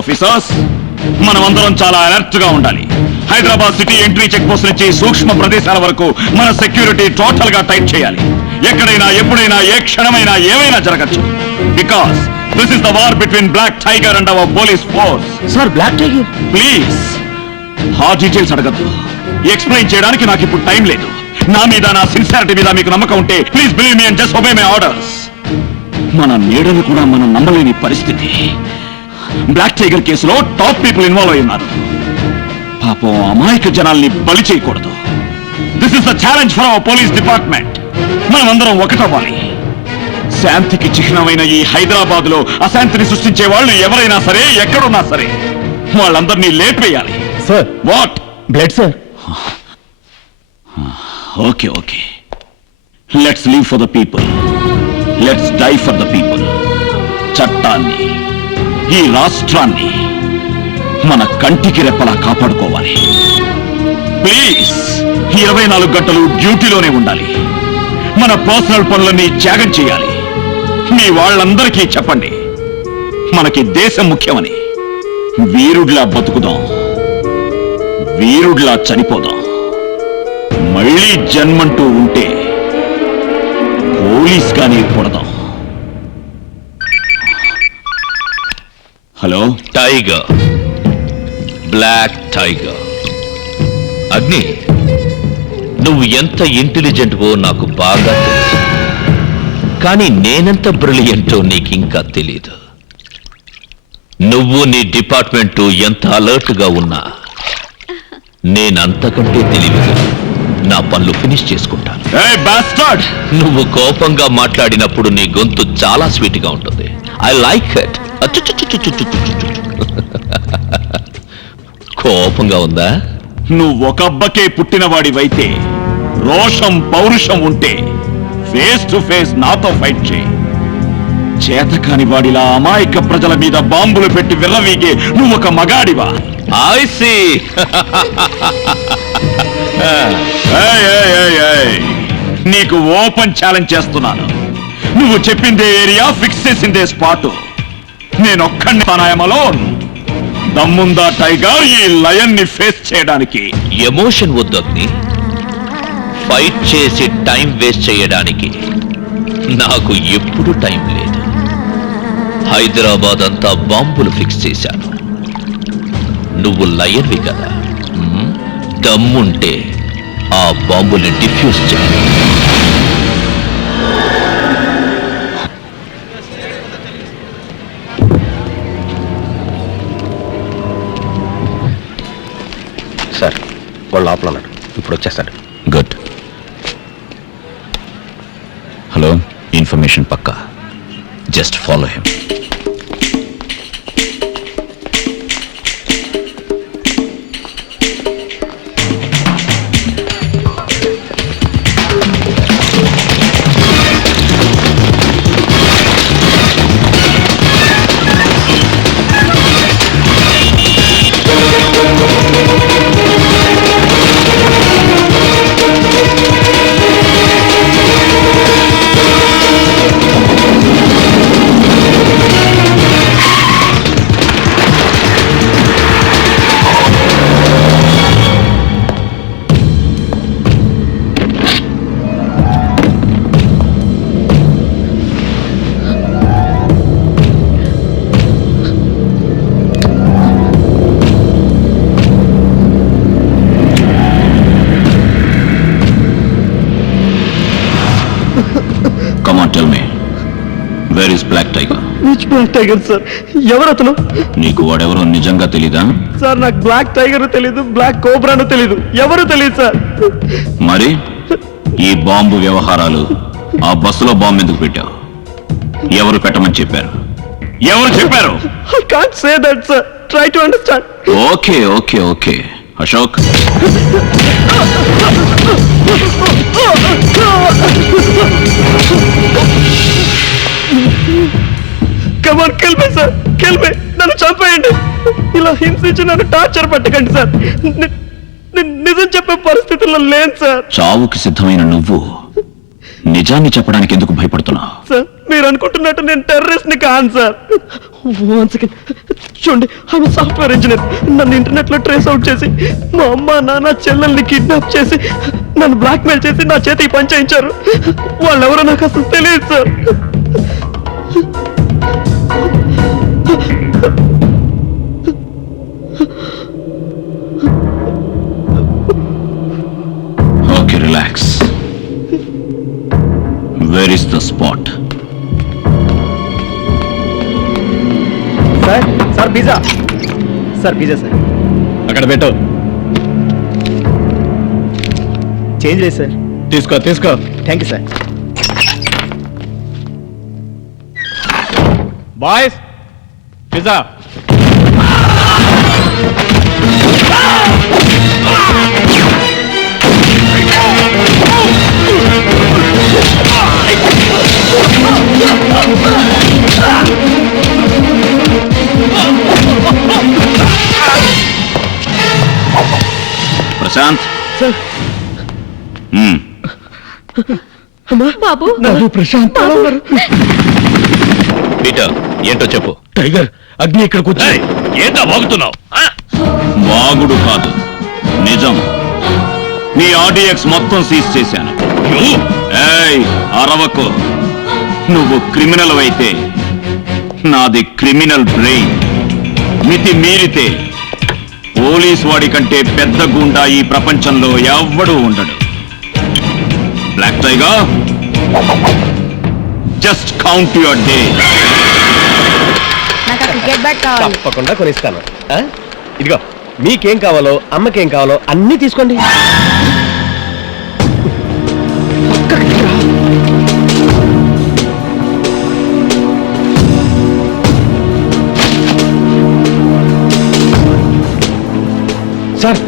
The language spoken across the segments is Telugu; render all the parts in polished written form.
ఆఫీసర్స్, మనమందరం చాలా అలర్ట్ గా ఉండాలి. Hyderabad city entry check post నుంచి సూక్ష్మ ప్రదేశాల వరకు మన సెక్యూరిటీ టోటల్ గా టైట్ చేయాలి. ఎక్కడైనా ఎప్పుడైనా ఏ క్షణమైనా ఏమైనా జరగచ్చు. Because this is the war between black tiger and our police force. Sir, black tiger? Please ఆ డీటెయిల్స్ అడగద్దు. ఎక్స్ప్లెయిన్ చేయడానికి నాకు ఇప్పుడు టైం లేదు. నా మీద, నా సిన్సియారిటీ మీద మీకు నమ్మకం ఉంటే please believe me and just obey my orders. మన నీడని కూడా మనం నమ్మలేని పరిస్థితి. బ్లాక్ టైగర్ కేసులో టాప్ పీపుల్ ఇన్వాల్వ్ అయి ఉన్నారు. పాపం అమాయక జనాల్ని బలి చేయకూడదు. This is the challenge for our police department. మనం అందరం ఒకటవ్వాలి. శాంతికి చిహ్నమైన ఈ హైదరాబాద్ లో అశాంతిని సృష్టించే వాళ్ళు ఎవరైనా సరే, ఎక్కడున్నా సరే, వాళ్ళందరినీ లేపేయాలి. Sir, what? Blood sir. Okay okay, let's live for the people, let's die for the people. చట్టాన్ని, ఈ రాష్ట్రాన్ని మన కంటికి రెప్పలా కాపాడుకోవాలి. ప్లీజ్ 24 గంటలు డ్యూటీలోనే ఉండాలి. మన పర్సనల్ పనులన్నీ త్యాగం చేయాలి. మీ వాళ్ళందరికీ చెప్పండి, మనకి దేశం ముఖ్యమని. వీరుడిలా బతుకుదాం, వీరుడిలా చనిపోదాం. మళ్ళీ జన్మంటూ ఉంటే పోలీస్ గానే కొడదాం. Hello, tiger, black tiger. Agni, నువ్వు ఎంత ఇంటెలిజెంట్వో నాకు బాగా తెలుసు. కానీ నేనెంత బ్రిలియంటో నీకింకా తెలీదు. నువ్వు నీ డిపార్ట్మెంటు ఎంత అలర్ట్గా ఉన్నా నేనంతకంటే తెలివిగా నా పనులు ఫినిష్ చేసుకుంటాను. నువ్వు కోపంగా మాట్లాడినప్పుడు నీ గొంతు చాలా స్వీట్గా ఉంటుంది. I like it. కోపంగా ఉందా? నువ్వు ఒక అబ్బకే పుట్టినవాడివైతే, రోషం పౌరుషం ఉంటే ఫేస్ టు ఫేస్ నాతో ఫైట్ చేయి. చేతకాని వాడిలా అమాయక ప్రజల మీద బాంబులు పెట్టి విర్రవీగే నువ్వు ఒక మగాడివా? I see. నీకు ఓపెన్ ఛాలెంజ్ చేస్తున్నాను. నువ్వు చెప్పిందే ఏరియా, ఫిక్స్ చేసిందే స్పాటు. నేనొక్కడిని పనాయమలో దమ్ముందా టైగర్ ఈ లయన్ ని ఫేస్ చేయడానికి? ఎమోషన్ వద్దొద్ది. ఫైట్ చేసి టైం వేస్ట్ చేయడానికి నాకు ఎప్పుడు టైం లేదు. హైదరాబాద్ అంతా బాంబులు ఫిక్స్ చేశాను. నువ్వు లయన్వి కదా, దమ్ముంటే ఆ బాంబుని డిఫ్యూజ్ చేయి. సార్, వాళ్ళు లోపల ఉన్నాడు, ఇప్పుడు వచ్చేస్తాడు. గుడ్. హలో, ఇన్ఫర్మేషన్ పక్కా. Just follow him. Come on, tell me. Where is Black Tiger? Which black tiger sir? ఎవరు అతను? నీకు వాడెవరో నిజంగా తెలీదా? సార్, నాకు బ్లాక్ టైగర్ తెలీదు, బ్లాక్ కోబ్రాను తెలీదు, ఎవరు తెలియదు సార్. మరి ఈ బాంబు వ్యవహారాలు, ఆ బస్సులో బాంబు ఎందుకు పెట్టావు? ఎవరు పెట్టమని చెప్పారు? ఎవరు చెప్పారు? I can't say that, sir. Try to understand. Okay okay okay Ashok, Come on, kill me, sir. Kill me. నన్ను చంపేయండి. ఇలా హింసించి నన్ను టార్చర్ పెట్టకండి సార్. నిజం చెప్పే పరిస్థితుల్లో లేను సార్. చావుకి సిద్ధమైన నువ్వు నిజాన్ని చెప్పడానికి ఎందుకు భయపడుతున్నావు? సార్, మీరు అనుకుంటున్నట్టు నేను టెర్రరిస్ట్ ని కాను సార్. వన్ సెకండ్ చూడండి, ఆమె సాఫ్ట్వేర్ ఇంజనీర్. నన్ను ఇంటర్నెట్ లో ట్రేస్ అవుట్ చేసి మా అమ్మ నాన్న చెల్లెల్ని కిడ్నాప్ చేసి నన్ను బ్లాక్మెయిల్ చేసి నా చేతికి పని చేయించారు. వాళ్ళెవరో నాకు అసలు తెలియదు sir. Okay, relax. Where is the spot? Sir sir pizza sir, pizza sir. అక్కడ పెట్టు. చేంజ్ లేదు సార్. తీసుకో తీసుకో. Thank you sir. Boys, pizza. Prashanth. Sir. బాబు నాకు ప్రశాంత్ ఎలా ఉన్నారు? పీటర్, ఏంటో చెప్పు. టైగర్, అగ్ని ఇక్కడికి వచ్చి. ఏంటో వాగుతున్నావు? వాగుడు కాదు, నిజం. నీ ఆర్డీఎక్స్ మొత్తం సీజ్ చేశాను. ఏయ్, అరవకు. నువ్వు క్రిమినల్ అయితే నాది క్రిమినల్ బ్రెయిన్. మితి మీరితే పోలీస్ వాడి కంటే పెద్ద గుండా ఈ ప్రపంచంలో ఎవ్వడూ ఉండడు. Black tiger, just count your day. నాకు క్రికెట్ బ్యాట్ కావాలి. తప్పకుండా కొనిస్తాను. ఇదిగో, మీకేం కావాలో అమ్మకేం కావాలో అన్నీ తీసుకోండి. సార్,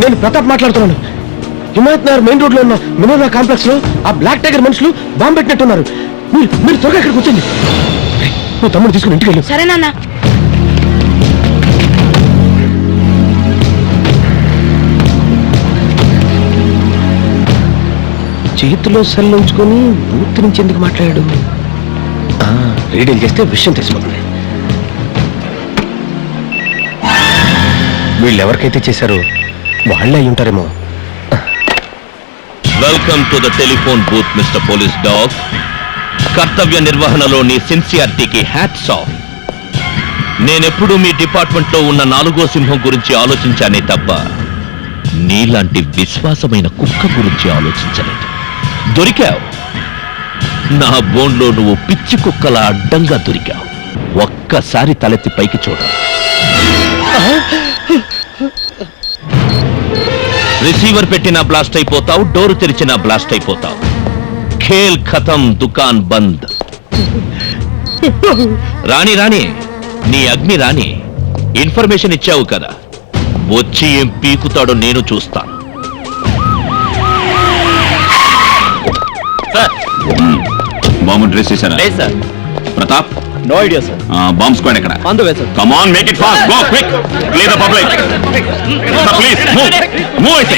నేను ప్రతాప్ మాట్లాడుతున్నాను. హిమాయత్ నగర్ మెయిన్ రోడ్ లో ఉన్న మినోరా కాంప్లెక్స్ లో ఆ బ్లాక్ టైగర్ మనుషులు బాంబు పెట్టినట్టున్నారు. మీరు త్వరగా ఇక్కడికి వచ్చింది. నువ్వు తమ్ముడు తీసుకుని ఇంటికి వెళ్ళు. సరే నాన్న. చేతిలో సెల్ ఉంచుకొని బూత్ నుంచి ఎందుకు మాట్లాడాడు? రీడీల్ చేస్తే విషయం తెలిసిపోతుంది. వీళ్ళు ఎవరికైతే చేశారో వాళ్ళే అయి ఉంటారేమో. Welcome to the telephone booth mister police dog. కర్తవ్య నిర్వహణలో నీ సిన్సియారిటీకి హ్యాట్స్ ఆఫ్. నేనెప్పుడు మీ డిపార్ట్మెంట్ లో ఉన్న 4వ సింహం గురించి ఆలోచించానే తప్ప నీలాంటి విశ్వాసమైన కుక్క గురించి ఆలోచించలేదు. దొరికావు. నా బోన్లో నువ్వు పిచ్చి కుక్కల అడ్డంగా దొరికావు. ఒక్కసారి తలెత్తి పైకి చూడ. రిసీవర్ పెట్టినా బ్లాస్ట్ అయిపోతావు, డోరు తెరిచినా బ్లాస్ట్ అయిపోతావు. ఖేల్ ఖతం, దుకాన్ బంద్. రాణి రాణి, నీ అగ్ని రాణి. ఇన్ఫర్మేషన్ ఇచ్చావు కదా, వచ్చి ఏం పీకుతాడో నేను చూస్తాను. బాంబు డ్రెస్ చేశారా? లేదు sir. Pratap, no idea sir. Bomb squad ఎక్కడ? On the way sir. Come on, make it fast. Go quick. Clear the public. Sir, please move. Move it.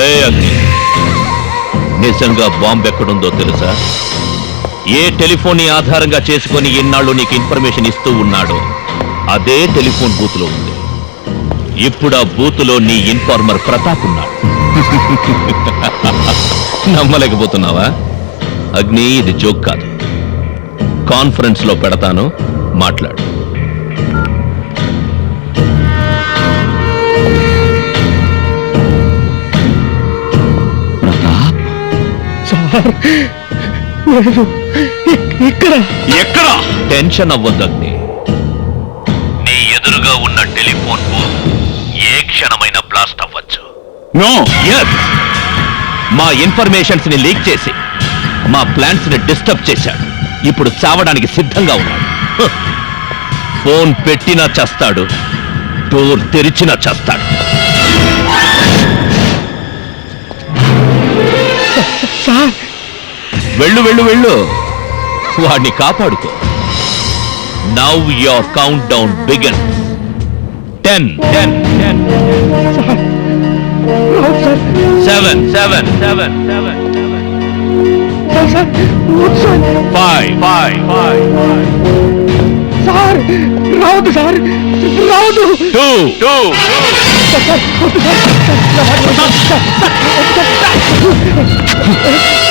ఏ అగ్ని, నిజంగా బాంబు ఎక్కడుందో తెలుసా? ఏ టెలిఫోన్ ఆధారంగా చేసుకొని ఇన్నాళ్ళు నీకు ఇన్ఫర్మేషన్ ఇస్తూ ఉన్నాడో అదే టెలిఫోన్ బూత్ లో ఉంది. ఇప్పుడు ఆ బూత్ లో నీ ఇన్ఫార్మర్ ప్రతాప్ ఉన్నాడు. నమ్మలేకపోతున్నావా? అగ్ని, ఇది జోక్ కాదు. కాన్ఫరెన్స్ లో పెడతాను, మాట్లాడు. ప్రతాప్, ఎక్కడ? టెన్షన్ అవ్వద్దు అగ్ని. నీ ఎదురుగా ఉన్న టెలిఫోన్ బూత్ ఏ క్షణమైన బ్లాస్ట్ అవ్వచ్చు. నో. ఎస్, మా ఇన్ఫర్మేషన్స్ ని లీక్ చేసి మా ప్లాన్స్ ని డిస్టర్బ్ చేశాడు. ఇప్పుడు చావడానికి సిద్ధంగా ఉన్నాడు. హ్. ఫోన్ పెట్టినా చేస్తాడు, డోర్ తెరిచినా చేస్తాడు. వెళ్ళు వెళ్ళు వెళ్ళు, వాడిని కాపాడుకో. Now your count down begins. 10 10 10 7 7 7 7 sir వద్దు సార్. 5 సార్ రావద్దు సార్, రావద్దు 2 సార్, వద్దు సార్, సార్, నా మాట వినండి సార్, సార్, వద్దు సార్.